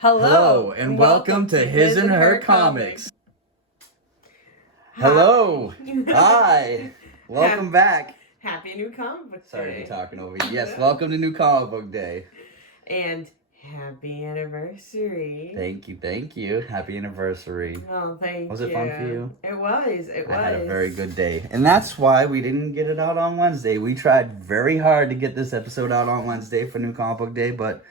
Hello, and welcome to His&Her Comics. Hello. Hi. Welcome back. Happy New Comic Book Day. Sorry to be talking over you. Yes, welcome to New Comic Book Day. And happy anniversary. Thank you. Happy anniversary. Oh, thank you. Was it fun for you? It was. I had a very good day. And that's why we didn't get it out on Wednesday. We tried very hard to get this episode out on Wednesday for New Comic Book Day, but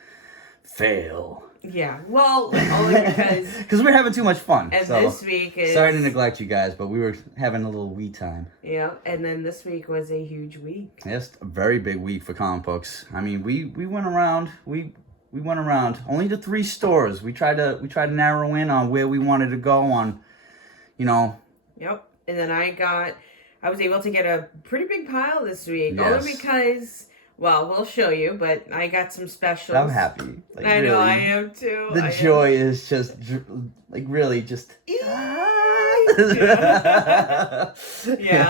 fail. Yeah, well, only because... Because we're having too much fun. And so this week is... Sorry to neglect you guys, but we were having a little wee time. Yeah, and then this week was a huge week. Yes, a very big week for comic books. I mean, we went around, we went around only to 3 stores. We tried to narrow in on where we wanted to go on, you know. Yep, and then I was able to get a pretty big pile this week. Yes. Only because... Well, we'll show you, but I got some specials. I'm happy. Like, I know, really, I am too. The joy is just, like, really just... Yeah,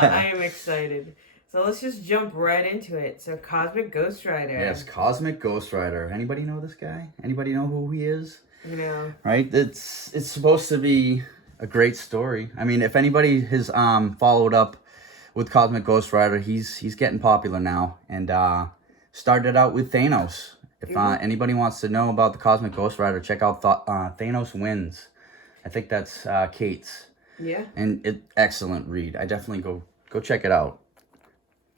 I am excited. So let's just jump right into it. So Cosmic Ghost Rider. Yes, Cosmic Ghost Rider. Anybody know this guy? Anybody know who he is? No. Right? It's supposed to be a great story. I mean, if anybody has followed up with Cosmic Ghost Rider, he's getting popular now, and started out with Thanos. If anybody wants to know about the Cosmic Ghost Rider, check out Thanos Wins. I think that's Kate's. Yeah. And excellent read. I definitely go check it out.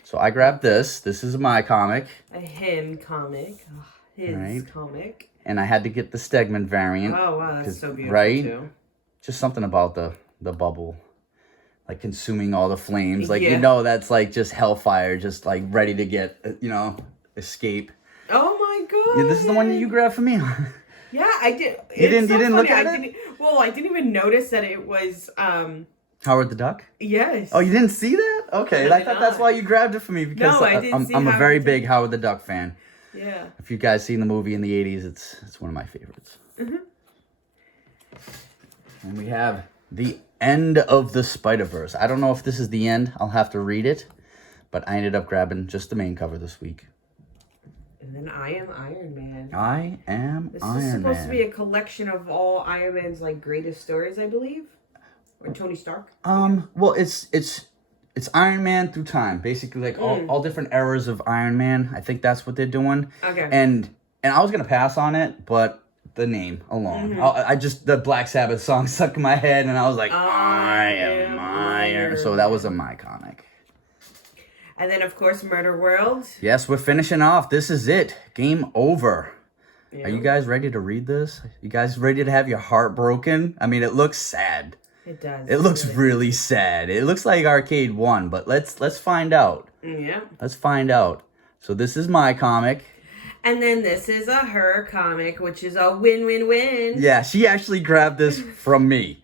So I grabbed this. This is my comic. A him comic. Oh, his comic. And I had to get the Stegman variant. Oh wow, that's so beautiful too. Just something about the bubble. Like consuming all the flames. Like, yeah. you know, that's like just hellfire, just like ready to get, escape. Oh my god. Yeah, this is the one that you grabbed for me. Yeah, I did. You didn't look at it? I didn't even notice that it was, Howard the Duck? Yes. Oh, you didn't see that? Okay, I thought that's why you grabbed it for me, because no, I didn't see I'm a Howard very the big Howard the Duck fan. Yeah. If you guys seen the movie in the 80s, it's one of my favorites. Mm-hmm. And we have the End of the Spider-Verse. I don't know if this is the end. I'll have to read it. But I ended up grabbing just the main cover this week. And then I Am Iron Man. I Am This Iron Man. is supposed to be a collection of all Iron Man's like greatest stories, I believe. Or Tony Stark. Well, it's Iron Man through time. Basically, like all different eras of Iron Man. I think that's what they're doing. Okay. And I was gonna pass on it, but the name alone, I just, the Black Sabbath song stuck in my head, and I was like, I am Iron. So that was my comic. And then, of course, Murder World. Yes, we're finishing off. This is it. Game over. Yeah. Are you guys ready to read this? You guys ready to have your heart broken? I mean, it looks sad. It does. It looks really sad. It looks like Arcade 1, but let's find out. Yeah. Let's find out. So this is my comic. And then this is a her comic, which is a win-win-win. Yeah, she actually grabbed this from me.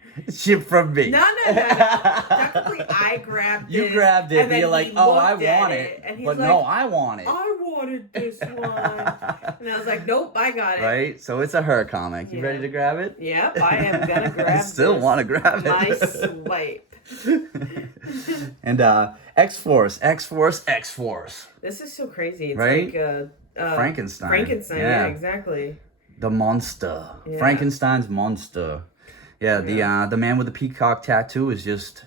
From me. No. Technically, I grabbed it. You grabbed it, but you're like, oh, I want it. But no, I want it. I wanted this one. And I was like, nope, I got it. Right? So it's a her comic. You ready to grab it? Yep, I am going to grab I still want to grab it. My swipe. And X-Force. This is so crazy. It's right? like Frankenstein. Frankenstein, yeah, exactly. The monster. Yeah. Frankenstein's monster. Yeah, the man with the peacock tattoo is just,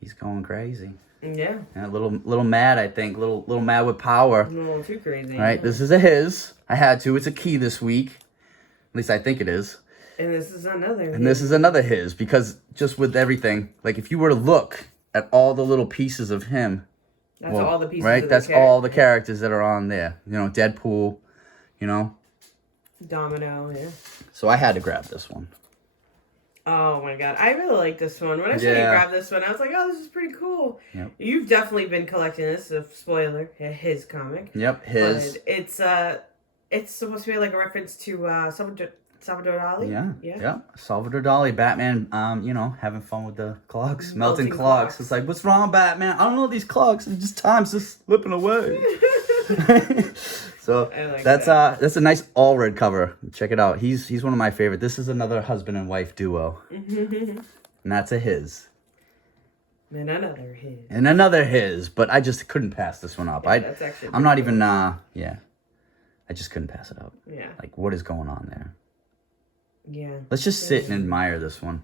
he's going crazy. Yeah. And a little mad, I think. Little mad with power. A little too crazy. Right? This is a his. I had to. It's a key this week. At least I think it is. And this is another. And this is another his, because just with everything, like if you were to look at all the little pieces of him. That's all the pieces right? of That's all the characters that are on there. You know, Deadpool, Domino, yeah. So I had to grab this one. Oh my god, I really like this one. When I saw you grab this one, I was like, oh, this is pretty cool. Yep. You've definitely been collecting this. A spoiler, his comic. Yep, his. But it's supposed to be like a reference to Salvador Dali. Yeah. Salvador Dali, Batman, having fun with the clogs, melting clogs. It's like, what's wrong, Batman? I don't know these clogs. It's just time's just slipping away. So like that's a nice all red cover. Check it out. He's one of my favorite. This is another husband and wife duo, and that's a his. And another his. And another his, but I just couldn't pass this one up. Yeah, that's actually I'm not even I just couldn't pass it up. Yeah. Like, what is going on there? Yeah. Let's just sit and admire this one.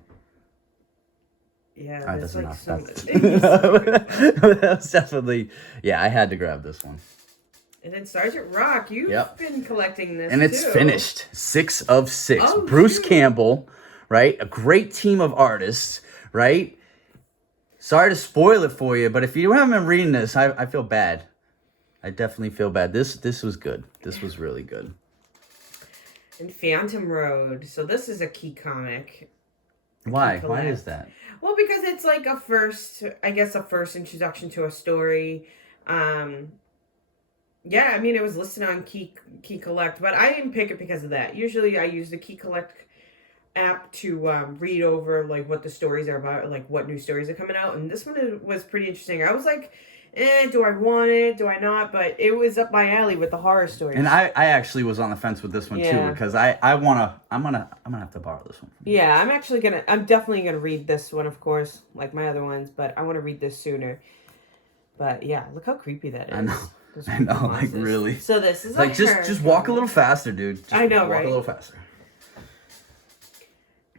Yeah, All right, that's that's like enough. so That's definitely, yeah, I had to grab this one. And then Sergeant Rock, you've been collecting this and it's too. finished. 6 of 6. Oh, Bruce shoot. Campbell, right? A great team of artists, right? Sorry to spoil it for you, but if you haven't been reading this, I feel bad. I definitely feel bad. This was good. This was really good. And Phantom Road. So this is a key comic. Why? Why is that? Well, because it's like a first introduction to a story. Yeah, I mean, it was listed on Key Collect, but I didn't pick it because of that. Usually I use the Key Collect app to read over like what the stories are about, like what new stories are coming out. And this one was pretty interesting. I was like, do I want it? Do I not? But it was up my alley with the horror stories. And I actually was on the fence with this one too, because I'm gonna have to borrow this one. Yeah, I'm definitely gonna read this one, of course, like my other ones, but I want to read this sooner. But yeah, look how creepy that is. I know, like really. So this is like just walk a little faster, dude. Just I know, walk right? a little faster.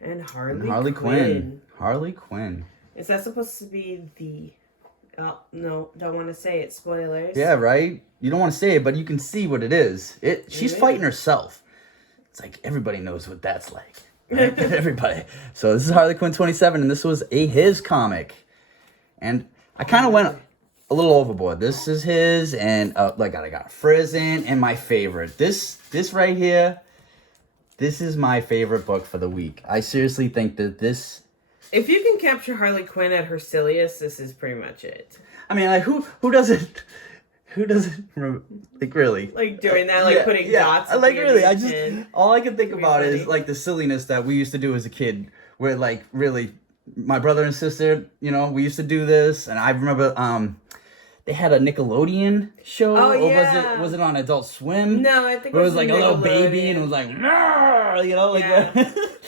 And Harley Quinn. Harley Quinn. Is that supposed to be the... Oh, no, don't want to say it. Spoilers. Yeah, right? You don't want to say it, but you can see what it is. She's fighting herself. It's like everybody knows what that's like. Right? Everybody. So this is Harley Quinn 27, and this was his comic. And I kind of went a little overboard. This is his, and like I got Frizzin', and my favorite. This right here, this is my favorite book for the week. I seriously think that this... If you can capture Harley Quinn at her silliest, this is pretty much it. I mean, like, who doesn't, like, really? Like, doing that, like, putting dots. Like, really, all I can think about is, like, the silliness that we used to do as a kid, where, like, really, my brother and sister, you know, we used to do this, and I remember, they had a Nickelodeon show, or was it on Adult Swim? No, I think it was like a little baby, and it was like, you know, like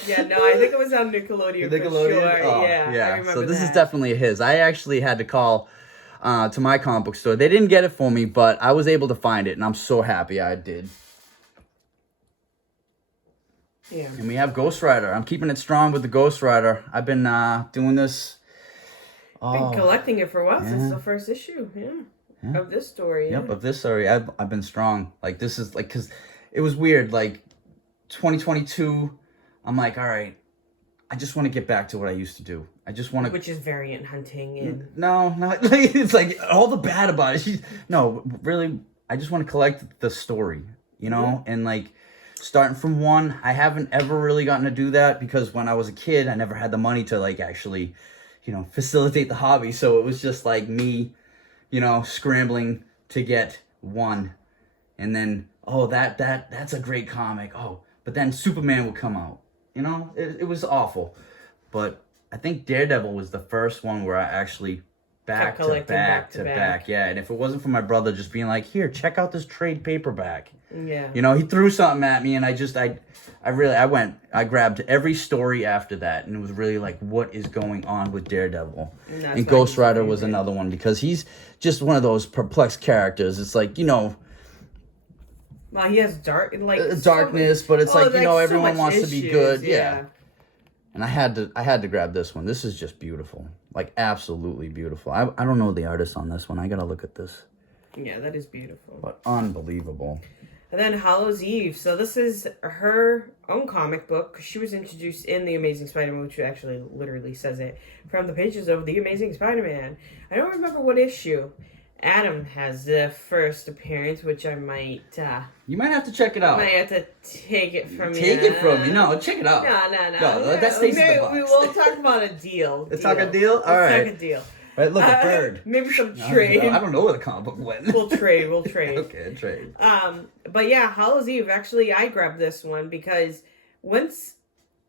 yeah, no, I think it was on Nickelodeon. For sure. Oh, yeah. I remember so this is definitely his. I actually had to call to my comic book store. They didn't get it for me, but I was able to find it, and I'm so happy I did. Yeah. And we have Ghost Rider. I'm keeping it strong with the Ghost Rider. I've been doing this. Been collecting it for a while since the first issue, of this story. Yep, of this story. I've been strong. Like, this is, like, because it was weird, like, 2022, I'm like, all right, I just want to get back to what I used to do. I just want to... Which is variant hunting and... No, not, like, it's like, all the bad about it. No, really, I just want to collect the story, you know? And, like, starting from one, I haven't ever really gotten to do that, because when I was a kid, I never had the money to, like, actually... you know, facilitate the hobby. So it was just like me, you know, scrambling to get one. And then, that's a great comic. Oh, but then Superman would come out. You know, it was awful. But I think Daredevil was the first one where I actually back to back. Yeah, and if it wasn't for my brother just being like, here, check out this trade paperback. Yeah. You know, he threw something at me, and I grabbed every story after that, and it was really like, what is going on with Daredevil? And Ghost Rider was another one, because he's just one of those perplexed characters. It's like, you know... Well, he has darkness, but it's like, you know, everyone wants to be good. Yeah. And I had to grab this one. This is just beautiful. Like, absolutely beautiful. I don't know the artist on this one. I gotta look at this. Yeah, that is beautiful. But unbelievable. And then Hallows Eve. So this is her own comic book. She was introduced in The Amazing Spider-Man, which actually literally says it, from the pages of The Amazing Spider-Man. I don't remember what issue. Adam has the first appearance, which I might... you might have to check it out. I might have to take it from you. Take it from me. No, check it out. No, that stays in the box. We will talk about a deal. Let's talk a deal? All right. Let's talk a deal. Right, look, a bird. Maybe some trade. I don't know where the comic book went. We'll trade. Okay, trade. But yeah, Hallows Eve, actually, I grabbed this one because once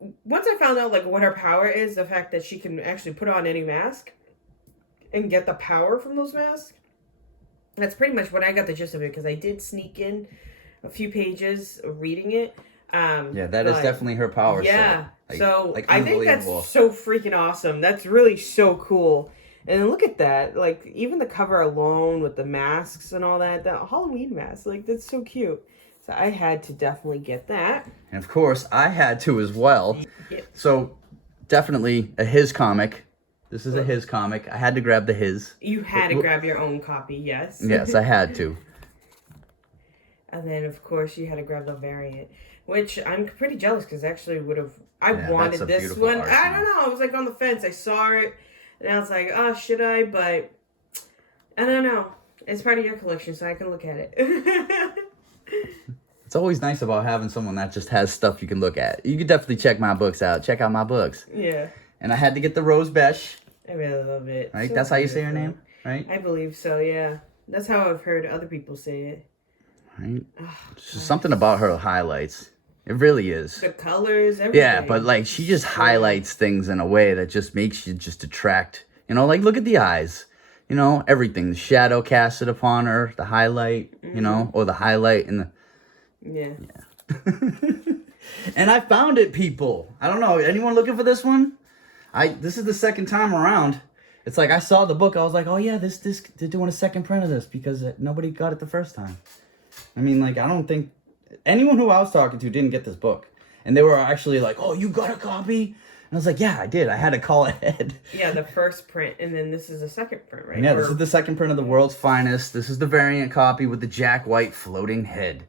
I found out, like, what her power is, the fact that she can actually put on any mask and get the power from those masks, that's pretty much when I got the gist of it, because I did sneak in a few pages of reading it. Yeah, that is definitely her power. Yeah, so I think that's so freaking awesome. That's really so cool. And look at that, like, even the cover alone with the masks and all that Halloween mask, like, that's so cute. So So I had to definitely get that. And of course, I had to as well. Yeah. So definitely a His comic. This is a His comic. I had to grab the His. You had to grab your own copy, yes. Yes, I had to. And then, of course, you had to grab the variant, which I'm pretty jealous because actually I wanted this one. I don't know. I was like on the fence. I saw it, and I was like, oh, should I? But I don't know. It's part of your collection, so I can look at it. It's always nice about having someone that just has stuff you can look at. You could definitely check my books out. Check out my books. Yeah. And I had to get the Rose Besh. I really love it. Right? So That's how you say beautiful. her name, right? I believe so, yeah. That's how I've heard other people say it. Right? Oh, Just something about her highlights. It really is. the colors, everything. Yeah, but like she just highlights things in a way that just makes you just attract. You know, like look at the eyes. You know, everything. The shadow casted upon her, the highlight, you know, or the highlight in the... Yeah. And I found it, people. I don't know. Anyone looking for this one? This is the second time around. It's like I saw the book. I was like, oh yeah, this they're doing a second print of this because nobody got it the first time. I mean, like I don't think anyone who I was talking to didn't get this book, and they were actually like, oh, you got a copy? And I was like, yeah, I did. I had to call ahead. Yeah, the first print, and then this is the second print, right? Yeah, this is the second print of the World's Finest. This is the variant copy with the Jack White floating head.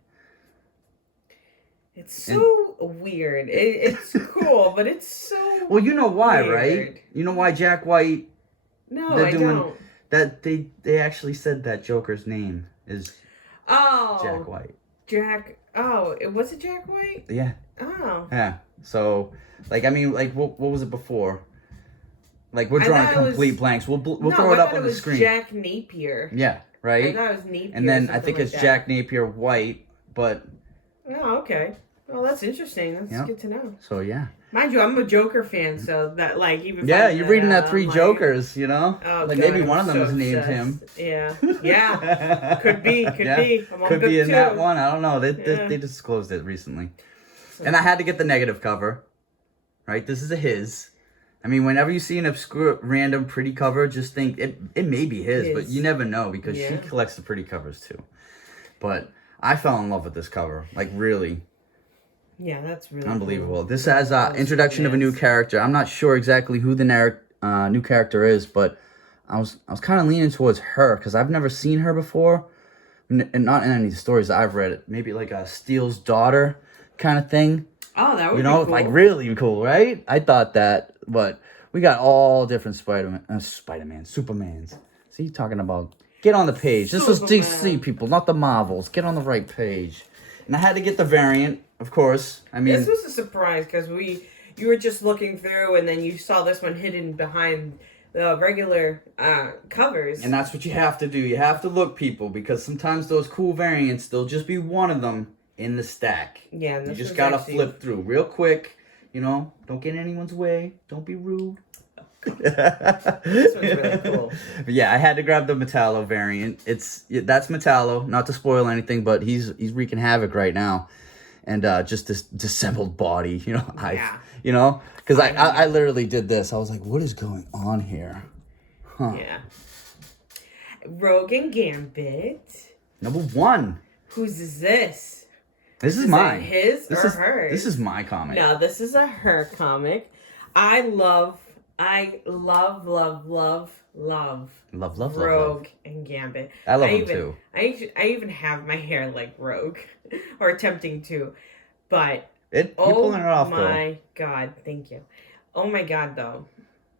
It's so weird. It's cool, but it's so Well, you know why, weird. right? You know why Jack White... No, They're I doing don't. that. They actually said that Joker's name is Oh. Jack White. Oh, was it Jack White? Yeah. Oh. Yeah. So, like, I mean, like, what was it before? Like, we're I drawing thought it complete was- blanks. We'll No, throw it I up thought on it the was screen. Jack Napier. Yeah. I Right. thought it was Napier. And then or I think something it's like Jack Napier White, but that. Oh, okay. Well, that's interesting. That's Yep. good to know. so yeah. Mind you, I'm a Joker fan, so that like even Yeah, finding you're reading that out, Three I'm like, Jokers, you know? Oh, like God, maybe one I'm of them so is named obsessed. him. Yeah, yeah, could be. Yeah. I'm on Could be book in two. that one. I don't know. They Yeah. disclosed it recently. And I had to get the negative cover. Right? This is a His. I mean, whenever you see an obscure, random, pretty cover, just think it may be his, but you never know because she collects the pretty covers too. But I fell in love with this cover, like really. Yeah, that's really Unbelievable. Cool. This has introduction of a new character. I'm not sure exactly who the new character is, but I was kind of leaning towards her because I've never seen her before, and not in any of the stories that I've read. Maybe like a Steele's daughter kind of thing. Oh, that would be cool. Like really cool, right? I thought that, but we got all different Supermans. See, talking about get on the page. This was DC people, not the Marvels. Get on the right page. And I had to get the variant, of course. I mean, this was a surprise because you were just looking through and then you saw this one hidden behind the regular covers. And that's what you have to do. You have to look, people, because sometimes those cool variants, there'll just be one of them in the stack. Yeah, and you just gotta flip through real quick. You know, don't get in anyone's way. Don't be rude. This one's really cool. But yeah, I had to grab the Metallo variant. That's Metallo. Not to spoil anything, but he's wreaking havoc right now, and just this dissembled body. You know, you know, because I literally did this. I was like, what is going on here? Huh? Yeah. Rogue and Gambit. Number 1. Whose is this? This is mine. His or hers? This is my comic. No, this is a Her comic. I love Rogue and Gambit. I love them too. I even have my hair like Rogue, or attempting to, but you're pulling it off, though. Oh my God, thank you. Oh my God, though.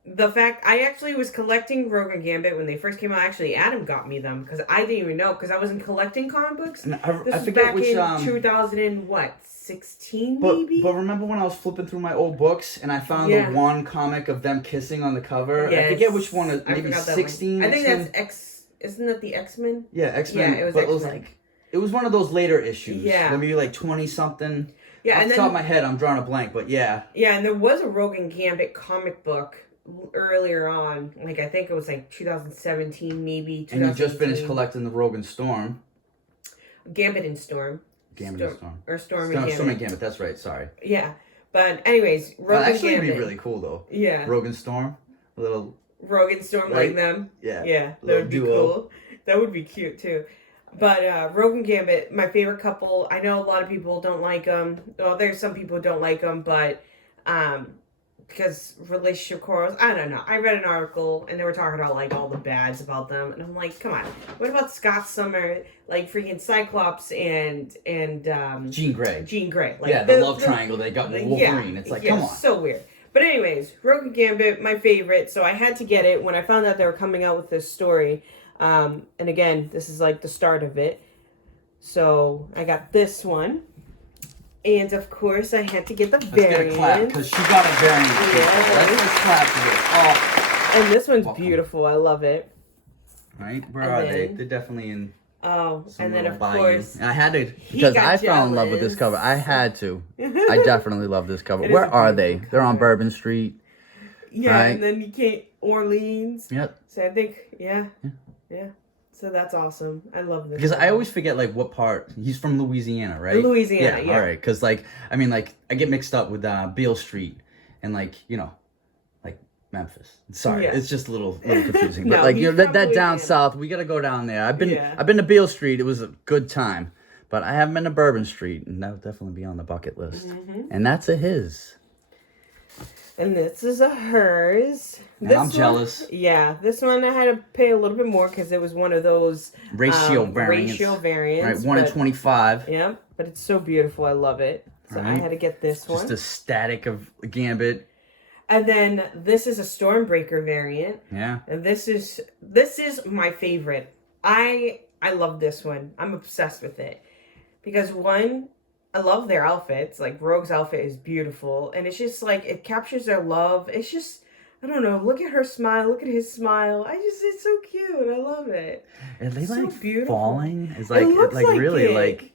The fact I actually was collecting Rogue and Gambit when they first came out. Actually, Adam got me them because I didn't even know because I wasn't collecting comic books. And I forget back which in 2016 maybe. But remember when I was flipping through my old books and I found the one comic of them kissing on the cover? Yes. I forget which one. Maybe 16. I think that's X. Isn't that the X-Men? Yeah, X-Men. Yeah, it was but X-Men. It was like it was one of those later issues. Yeah. Maybe like 20 something. Yeah, Off and the top of my head, I'm drawing a blank, but yeah. Yeah, and there was a Rogue and Gambit comic book earlier on. Like I think it was like 2017 maybe. And you just finished collecting the Rogue and Storm. Gambit and Storm. Gambit and Storm. Or Storm and Gambit. Storm and Gambit, that's right, sorry. Yeah. But anyways, Rogue and actually, Gambit. it'd be really cool though. Yeah. Rogue and Storm. A little... Rogue and Storm like them. Yeah. Yeah, that would be cool. That would be cute too. But Rogue and Gambit, my favorite couple. I know a lot of people don't like them. Well, there's some people who don't like them, but because relationship quarrels, I don't know. I read an article and they were talking about like all the bads about them, and I'm like, come on, what about Scott Summer, like freaking Cyclops and Jean Grey. Jean Grey, like yeah, the love triangle they got with Wolverine. It's like, come on, so weird. But anyways, Rogue and Gambit, my favorite, so I had to get it when I found out they were coming out with this story. And again, this is like the start of it. So I got this one. And of course, I had to get the variant. Let's get a clap, because she got a variant. Yeah. Let's clap for this. Oh. And this one's beautiful. I love it. Right? Where are they? They're definitely in. Oh, and then of bayou. course. I had to, because I fell in love with this cover. I had to. I definitely love this cover. Where are they? Cover. They're on Bourbon Street. Yeah, right? And then you can't. Orleans. Yep. So I think, yeah. So that's awesome. I love this. Because I always forget, like, what part. He's from Louisiana, right? Louisiana, yeah. All right. Because, like, I mean, like, I get mixed up with Beale Street and, like, you know, like, Memphis. Sorry. It's just a little confusing. But, like, you know, that down south, we got to go down there. I've been to Beale Street. It was a good time. But I haven't been to Bourbon Street, and that would definitely be on the bucket list. Mm-hmm. And that's a his. And this is a hers. I'm jealous. Yeah, this one I had to pay a little bit more because it was one of those ratio variants. Right, 1 in 25. Yeah, but it's so beautiful. I love it. So I had to get this one. Just a static of Gambit. And then this is a Stormbreaker variant. Yeah. And this is my favorite. I love this one. I'm obsessed with it because one, I love their outfits. Like, Rogue's outfit is beautiful. And it's just, like, it captures their love. It's just, I don't know. Look at her smile. Look at his smile. It's so cute. I love it. Are they, so like, beautiful. falling? It's like, really, it. Like,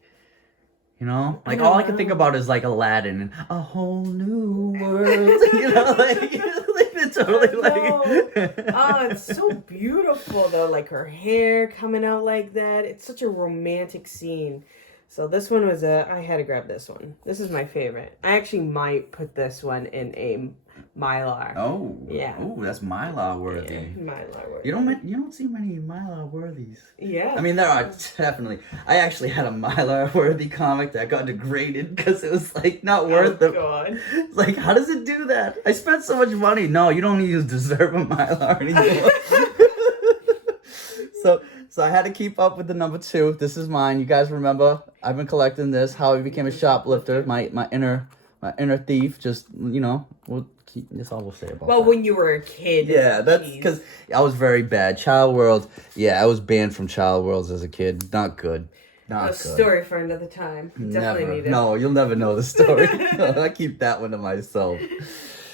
you know? Like, all I can think about is, like, Aladdin and a whole new world. You know, like it's totally, like... Oh, it's so beautiful, though. Like, her hair coming out like that. It's such a romantic scene. So this one was I had to grab this one. This is my favorite. I actually might put this one in a Mylar. Oh. Yeah. Oh, that's Mylar worthy. Yeah, Mylar worthy. You don't see many Mylar worthies. Yeah. I mean, there are definitely. I actually had a Mylar worthy comic that got degraded because it was, like, not worth it. God. It's like, how does it do that? I spent so much money. No, you don't even deserve a Mylar anymore. So I had to keep up with the number 2. This is mine. You guys remember? I've been collecting this. How I became a shoplifter. My inner thief. Just, you know, that's all we'll say about that. When you were a kid. Yeah, that's because I was very bad. Child World. Yeah, I was banned from Child Worlds as a kid. Not good. Not good. Story for another time. Definitely need it. No, you'll never know the story. I keep that one to myself.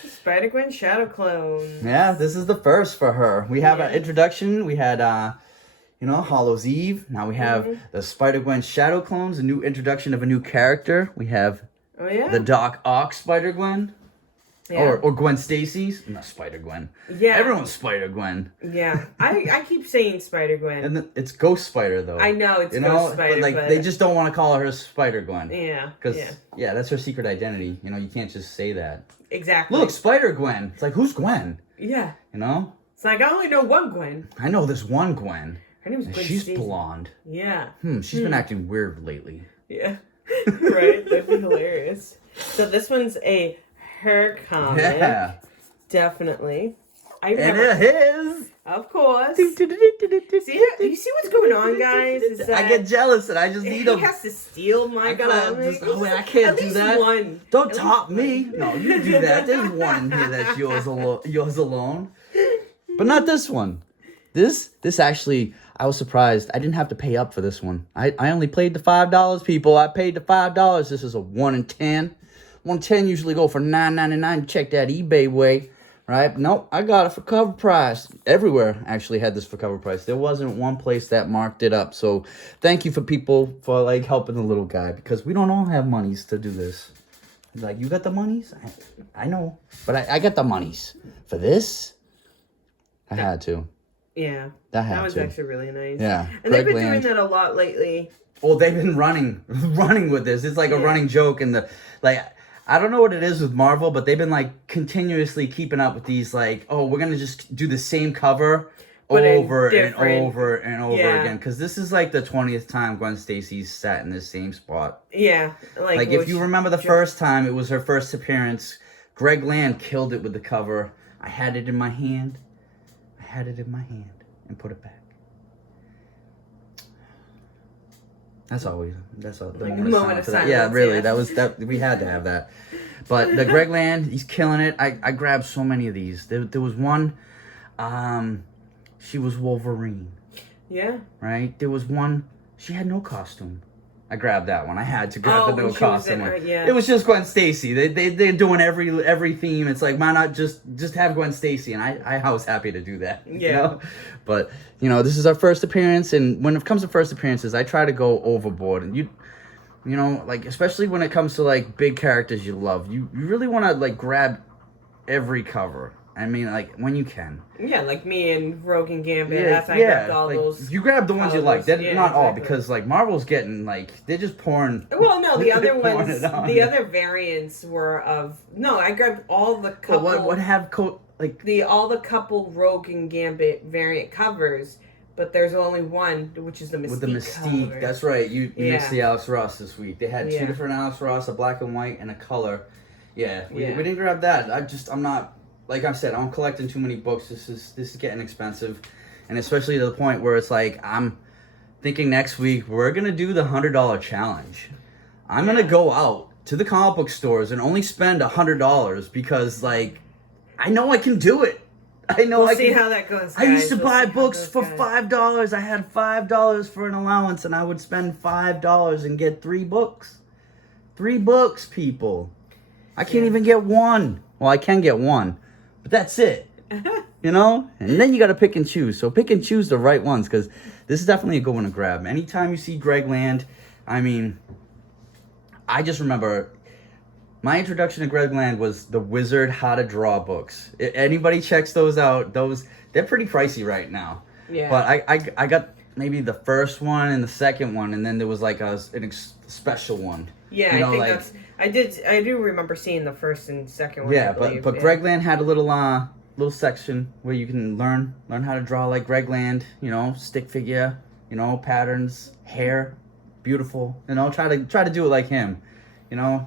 Spider-Gwen Shadow Clone. Yeah, this is the first for her. We have an introduction. We had Hallows Eve. Now we have the Spider-Gwen Shadow Clones, a new introduction of a new character. We have the Doc Ock Spider-Gwen. Yeah. Or Gwen Stacy's. No, Spider-Gwen. Yeah. Everyone's Spider-Gwen. Yeah. I keep saying Spider-Gwen. And it's Ghost Spider, though. I know, it's Ghost Spider. But they just don't want to call her Spider-Gwen. Yeah. Because, that's her secret identity. You know, you can't just say that. Exactly. Look, Spider-Gwen. It's like, who's Gwen? Yeah. You know? It's like, I only know one Gwen. I know this one Gwen. Her name's Gwen She's Stacy. blonde. Yeah. She's been acting weird lately. Yeah. Right? That'd be hilarious. So this one's a her comic. Yeah. Definitely. And it is. Of course. You see what's going on, guys? Is that I get jealous and I just need them. He has to steal my comic. I can't do that. One. Don't top me. No, you do that. There's one here that's yours alone. But not this one. This actually, I was surprised. I didn't have to pay up for this one. I only paid the $5, people. I paid the $5. This is a 1 in 10. 1 in 10 usually go for $9.99. Check that eBay way. Right? Nope, I got it for cover price. Everywhere actually had this for cover price. There wasn't one place that marked it up. So thank you for people for like helping the little guy, because we don't all have monies to do this. Like, you got the monies? I know. But I got the monies. For this, I had to. Yeah. That was actually really nice. Yeah. And they've been doing that a lot lately. Well, they've been running with this. It's like a running joke, and I don't know what it is with Marvel, but they've been like continuously keeping up with these, like, oh, we're gonna just do the same cover But in over and different- over and over Yeah. again. Because this is like the 20th time Gwen Stacy's sat in this same spot. Yeah. Like, if you remember the first time, it was her first appearance. Greg Land killed it with the cover. I had it in my hand. And put it back. That's all. The Like moment of silence. Yeah, really. That we had to have that. But the Greg Land, he's killing it. I grabbed so many of these. There was one, she was Wolverine. Yeah. Right? There was one, she had no costume. I grabbed that one. I had to grab the no costume one. Yeah. It was just Gwen Stacy. They're doing every theme. It's like, why not just have Gwen Stacy? And I was happy to do that. Yeah. You know? But, this is our first appearance, and when it comes to first appearances, I try to go overboard. And you know, like, especially when it comes to, like, big characters you love, you really want to, like, grab every cover. I mean, like, when you can. Yeah, like me and Rogue and Gambit. Yeah, That's how I grabbed all like, those. You grab the ones you like. They're Yeah, not all, exactly. because, like, Marvel's getting, like, they're just pouring. Well, no, the other pouring ones, it on the you. other variants were of. No, I grabbed all the couple. But what have all the couple Rogue and Gambit variant covers, but there's only one, which is the Mystique. with the Mystique, cover. that's right. You mixed the Alex Ross this week. They had two Yeah. different Alex Ross, a black and white and a color. Yeah, we Yeah. didn't grab that. I'm not, like I said, I'm collecting too many books. This is getting expensive, and especially to the point where it's like I'm thinking next week we're gonna do the $100 challenge. I'm gonna go out to the comic book stores and only spend $100 because, like, I know I can do it. I know We'll see how that goes. I used to guys. buy We'll see how books it for goes, guys. $5. I had $5 for an allowance, and I would spend $5 and get 3 books. 3 books, people. I can't even get one. Well, I can get one, but that's it. And then you got to pick and choose. So pick and choose the right ones, because this is definitely a good one to grab. Anytime you see Greg Land, I mean, I just remember my introduction to Greg Land was the Wizard How to Draw books. If anybody checks those out, they're pretty pricey right now. Yeah. But I got maybe the first one and the second one, and then there was like a special one. Yeah, I think that's. I do remember seeing the first and second one. Yeah, I believe, but Greg Land had a little section where you can learn how to draw like Greg Land. Stick figure. Patterns, hair, beautiful. Try to do it like him.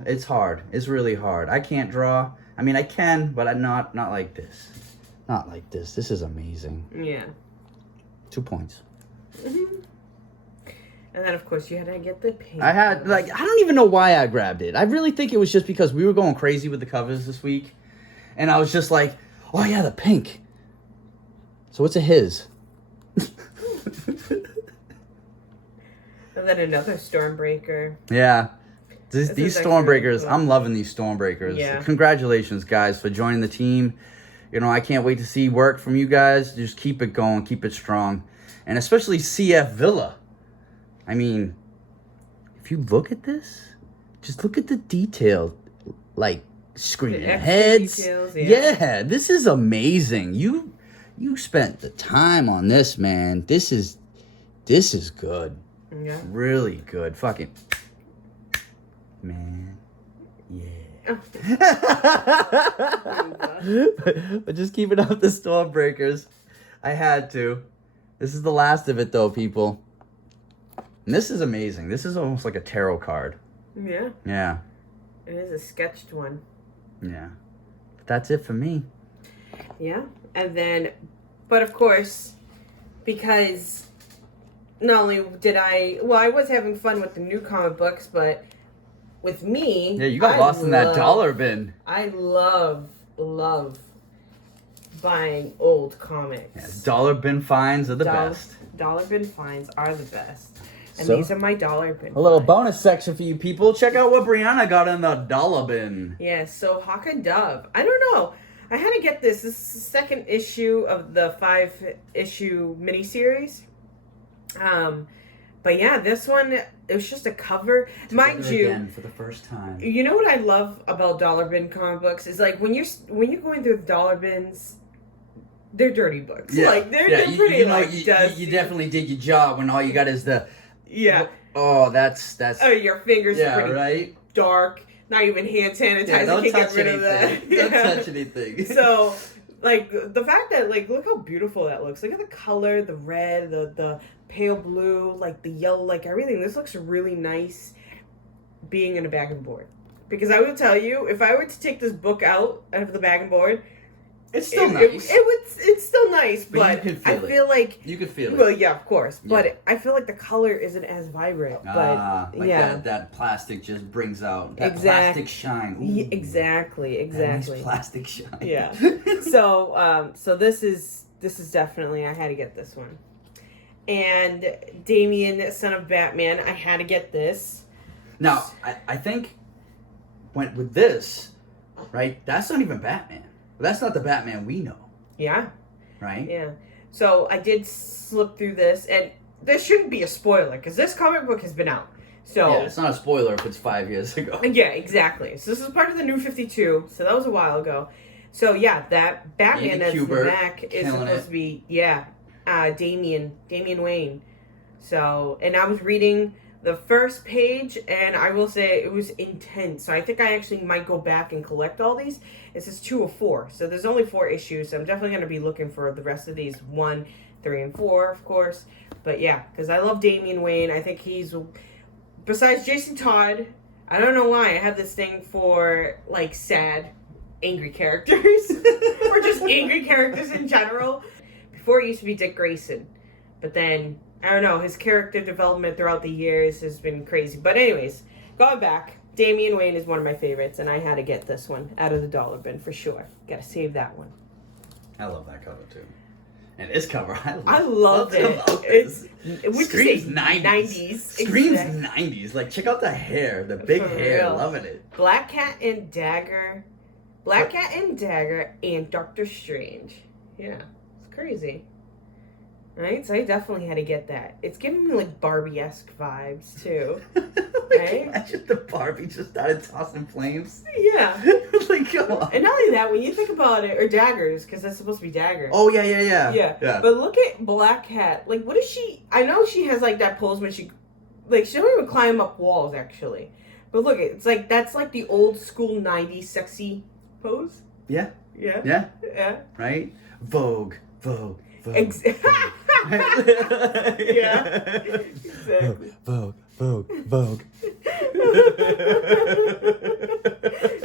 It's hard. It's really hard. I can't draw. I mean, I can, but I'm not like this. Not like this. This is amazing. Yeah. 2 points. Mm-hmm. And then, of course, you had to get the pink. I don't even know why I grabbed it. I really think it was just because we were going crazy with the covers this week. And I was just like, oh yeah, the pink. So it's a his. And then another Stormbreaker. Yeah. This These is actually really Stormbreakers, cool. I'm loving these Stormbreakers. Yeah. Congratulations, guys, for joining the team. I can't wait to see work from you guys. Just keep it going, keep it strong. And especially CF Villa. I mean, if you look at this, just look at the detail. Like, screaming The extra heads. details, yeah, this is amazing. You spent the time on this, man. This is good. Yeah. Really good. Fucking man. Yeah. But just keeping up the Stormbreakers. I had to. This is the last of it, though, people. And this is amazing. This is almost like a tarot card. Yeah. Yeah. It is a sketched one. Yeah. But that's it for me. Yeah. And then, but of course, because not only did I was having fun with the new comic books, but with me. Yeah, you got lost in that dollar bin. I love buying old comics. Yeah, dollar bin finds are the best. Dollar bin finds are the best. And So, these are my dollar bin a little finds. bonus section for you people. Check out what Brianna got in the dollar bin. Yeah, so Hawk and Dove. I don't know. I had to get this. This is the second issue of the 5-issue miniseries. But yeah, this one, it was just a cover. Mind you, Again for the first time. you know what I love about dollar bin comic books is like when you're going through the dollar bins, they're dirty books. Yeah, Like they're you, pretty you know, like you dusty. definitely did your job when all you got is the. Yeah. Oh, that's. Oh, your fingers Yeah, are pretty right. dark. Not even hand sanitizer Yeah, don't can touch get rid of that. anything. Don't touch anything. So Like, the fact that, like, look how beautiful that looks. Look at the color, the red, the pale blue, like, the yellow, like, everything. This looks really nice being in a bag and board. Because I will tell you, if I were to take this book out of the bag and board, It's still nice. It's still nice, But but you could feel I feel like... You could feel it. Well, yeah, of course. Yeah. But I feel like the color isn't as vibrant. But, like yeah. that plastic just brings out that Exact- plastic shine. Yeah, exactly. That nice plastic shine. Yeah. So this is definitely, I had to get this one. And Damien, son of Batman, I had to get this. Now, I think with this, right, that's not even Batman. That's not the Batman we know, Yeah. right? Yeah. So I did slip through this, and this shouldn't be a spoiler, because this comic book has been out. So Yeah, it's not a spoiler if it's 5 years ago. yeah, exactly. So this is part of the New 52, so that was a while ago. So yeah, that Batman Andy that's in the Kubert, back is killing supposed it. to be, Damian Wayne. So, and I was reading the first page, and I will say it was intense. So I think I actually might go back and collect all these. This is 2 of 4, so there's only 4 issues. So I'm definitely going to be looking for the rest of these, 1, 3, and 4, of course. But yeah, because I love Damian Wayne. I think he's, besides Jason Todd, I don't know why I have this thing for like sad, angry characters, or just angry characters in general. Before it used to be Dick Grayson, but then I don't know, his character development throughout the years has been crazy. But anyways, going back, Damian Wayne is one of my favorites, and I had to get this one out of the dollar bin for sure. Gotta save that one. I love that cover too. And this cover, I love it. It's Would Screams you say 90s. 90s. Screams Exactly. 90s. Like, check out the hair, the big For hair. real. Loving it. Black Cat and Dagger, and Doctor Strange. Yeah, it's crazy. Right, so I definitely had to get that. It's giving me like Barbie-esque vibes too. Right? Imagine the Barbie just started tossing flames. Yeah. Like, come on. And not only that, when you think about it, or daggers, because that's supposed to be dagger. Oh, yeah. Yeah. But look at Black Cat. Like, what is she? I know she has like that pose when she don't even climb up walls actually. But look, it's like that's like the old school '90s sexy pose. Yeah. Yeah. Yeah. Yeah. Right? Vogue. Yeah. Exactly. Vogue.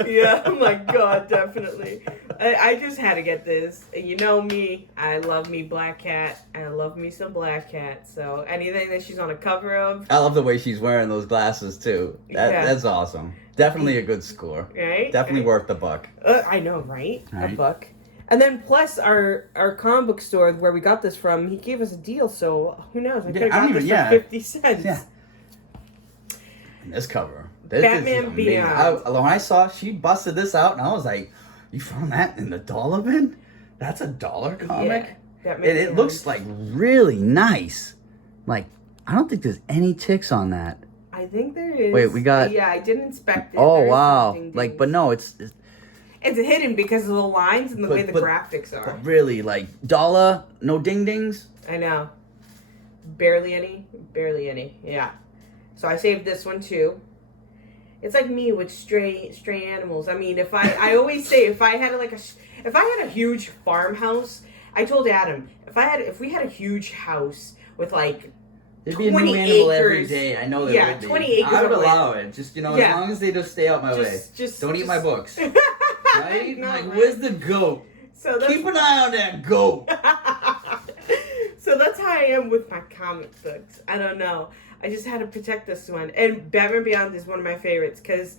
Yeah, oh my god, definitely. I just had to get this. You know me, I love me Black Cat. I love me some Black Cat. So anything that she's on a cover of, I love the way she's wearing those glasses too. Yeah. That's awesome. Definitely a good score. right? Definitely worth the buck. I know, right? A Right. buck. And then plus our comic book store where we got this from, he gave us a deal, so who knows? I could have got this for 50 cents. Yeah. And this cover. Batman is amazing. Beyond. When I saw she busted this out, and I was like, "You found that in the dollar bin? That's a dollar comic." Yeah, And it looks like really nice. Like, I don't think there's any ticks on that. I think there is. Wait, we got- Yeah, I didn't inspect it. Oh There is wow! some Like, ding-dings. but no, it's It's hidden because of the lines and the way the But- graphics are. really like dollar, no ding dings. I know. Barely any. Yeah. So I saved this one too. It's like me with stray animals. I mean, I always say if I had a huge farmhouse, I told Adam if we had a huge house with like There'd be a 20 new animal every acres. day. I know there Yeah, would be. 20 acres I would of land. allow it. Just Yeah. as long as they just stay out my way. Don't eat my books. Right? No, Like, right? where's the goat? So that's, Keep an eye on that goat. so that's how I am with my comic books. I don't know. I just had to protect this one. And Batman Beyond is one of my favorites because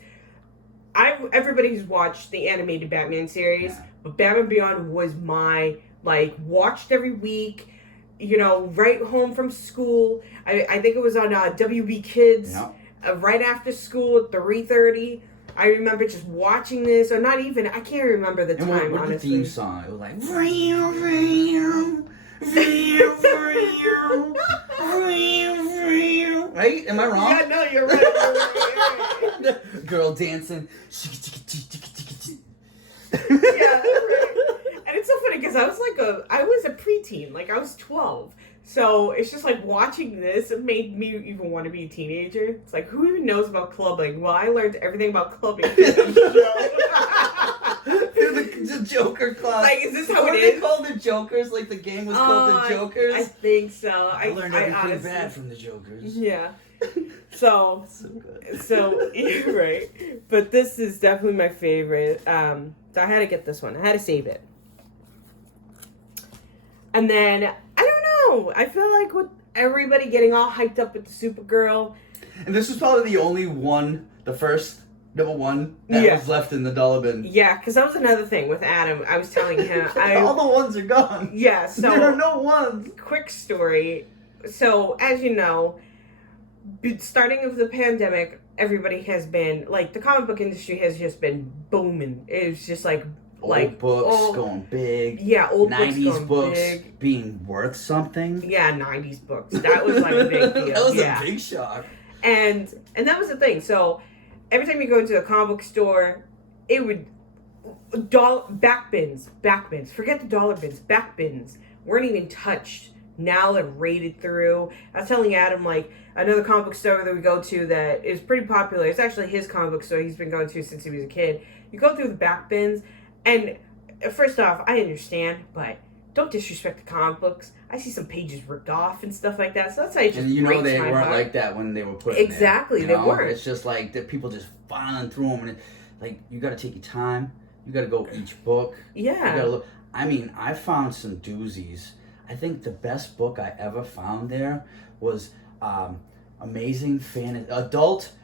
everybody who's watched the animated Batman series, Yeah. but Batman Beyond was my, like, watched every week, you know, right home from school. I think it was on WB Kids, Yeah. right after school at 3:30. I remember just watching this, or not even, I can't remember the And time, what the honestly. theme song? It was like, "Vroom, vroom, vroom, vroom, vroom, vroom." Right? Am I wrong? Yeah, no, you're right. You're right. Girl dancing. Yeah, right. And it's so funny because I was a preteen, like I was 12. So it's just like watching this, it made me even want to be a teenager. It's like, who even knows about clubbing? Well, I learned everything about clubbing through this show. the Joker class. Like, is this how What it are they is? called, the Jokers? Like the game was called the Jokers. I think so. I learned everything honestly, bad from the Jokers. Yeah. So So good. So you're right, but this is definitely my favorite. So I had to get this one. I had to save it. And then I don't know. I feel like with everybody getting all hyped up with the Supergirl. And this was probably the only one, the first number one that Yeah. was left in the dollar bin. Yeah, because that was another thing with Adam. I was telling him. All the ones are gone. Yeah. So there are no ones. quick story. So as you know, starting of the pandemic, everybody has been like the comic book industry has just been booming. It's just like Old books going big. Yeah, old 90s books going books big. being worth something. Yeah, 90s books. That was like a big deal. That was yeah. a big shock. And that was the thing. So every time you go into a comic book store, it would back bins. Forget the dollar bins. Back bins weren't even touched. Now they're raided through. I was telling Adam, like, another comic book store that we go to that is pretty popular. It's actually his comic book store he's been going to since he was a kid. You go through the back bins, and first off, I understand, but don't disrespect the comic books. I see some pages ripped off and stuff like that, so that's how it just And you know breaks they my weren't heart. like that when they were put Exactly, in there. they weren't. It's just like that people just filing through them, and like you got to take your time. You got to go each book. Yeah. You got to look. I mean, I found some doozies. I think the best book I ever found there was Adult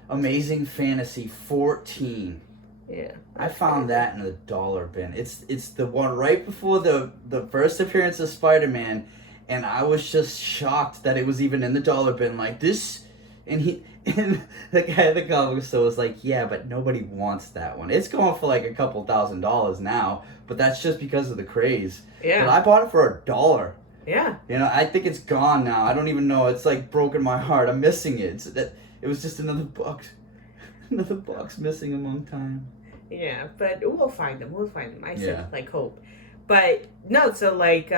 Amazing Fantasy 14. Yeah. I found that in the dollar bin. It's the one right before the first appearance of Spider-Man, and I was just shocked that it was even in the dollar bin like this. And the guy at the comic store was like, yeah, but nobody wants that one. It's going for like a couple $1,000s now, but that's just because of the craze. Yeah. But I bought it for $1. Yeah. You know, I think it's gone now. I don't even know. It's like broken my heart. I'm missing it. It was just another box. Another box missing among time. Yeah, but we'll find them. I still Yeah. like hope. But no, so like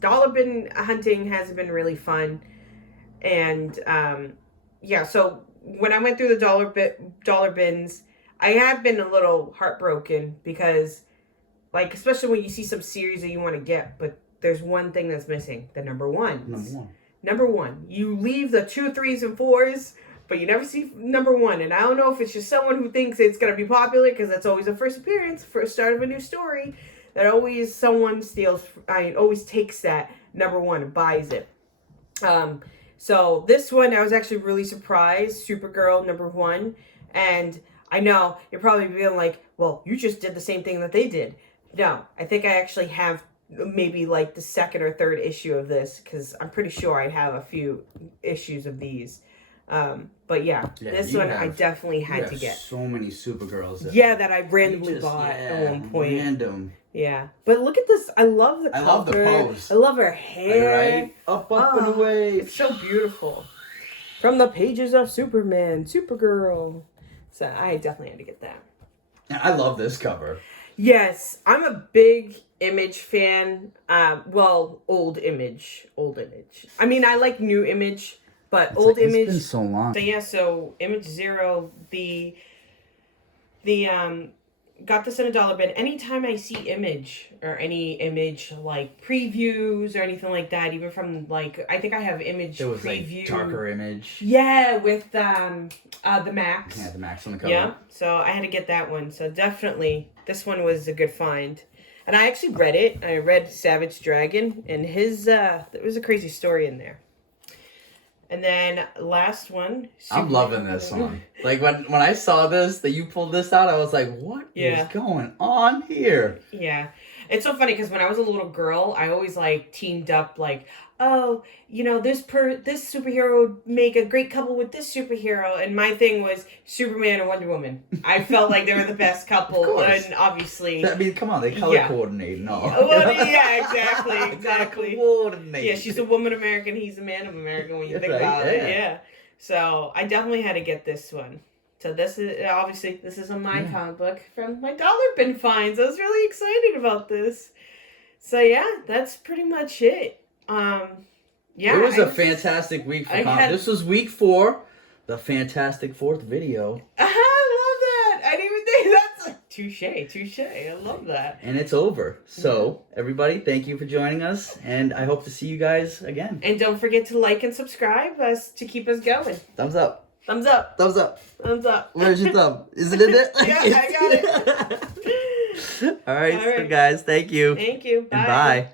dollar bin hunting has been really fun. And yeah, so when I went through the dollar bins, I have been a little heartbroken because like especially when you see some series that you want to get, but there's one thing that's missing, the number ones. Number one. You leave the 2, 3s, and 4s, but you never see number one. And I don't know if it's just someone who thinks it's going to be popular because that's always a first appearance, first start of a new story, that always someone always takes that number one and buys it. So this one, I was actually really surprised. Supergirl, number one. And I know you're probably feeling like, well, you just did the same thing that they did. No, I think I actually have maybe like the second or third issue of this because I'm pretty sure I have a few issues of these. But yeah, this one I definitely had to get. So many Supergirls. That I randomly bought at one point. Random. Yeah, but look at this. I love the cover. I love the pose. I love her hair. Right? Up and away. It's so beautiful. From the pages of Superman, Supergirl. So I definitely had to get that. I love this cover. Yes, I'm a big Image fan. Well, old Image. I mean, I like new Image, but old Image. It's been so long. So yeah, so Image Zero, the got this in a dollar bin. Anytime I see Image or any Image like previews or anything like that, even from like I think I have Image It was preview. like darker Image. Yeah, with the Max. Yeah, the Max on the cover. Yeah, so I had to get that one. So definitely, this one was a good find. And I actually read it. I read Savage Dragon, and there was a crazy story in there. And then last one. I'm loving this one. Like when I saw this, that you pulled this out, I was like, what is going on here? Yeah. It's so funny because when I was a little girl, I always like teamed up like, oh, you know, this superhero would make a great couple with this superhero. And my thing was Superman and Wonder Woman. I felt like they were the best couple. And obviously. I mean, come on, they color coordinate and all. Well, yeah, exactly. Coordinate. Yeah, she's a woman American, he's a man of American when you think about it. Yeah. So I definitely had to get this one. So this is my comic book from my dollar bin finds. I was really excited about this. So yeah, that's pretty much it. Yeah. It was a fantastic week for comics. This was week 4, the Fantastic Fourth video. I love that. I didn't even think that's touche. I love that. And it's over. So, everybody, thank you for joining us, and I hope to see you guys again. And don't forget to like and subscribe us to keep us going. Thumbs up. Thumbs up. Thumbs up. Thumbs up. Where's your thumb? Is it in there? Yeah, I got it. All right, so guys, thank you. Thank you. Bye. And bye.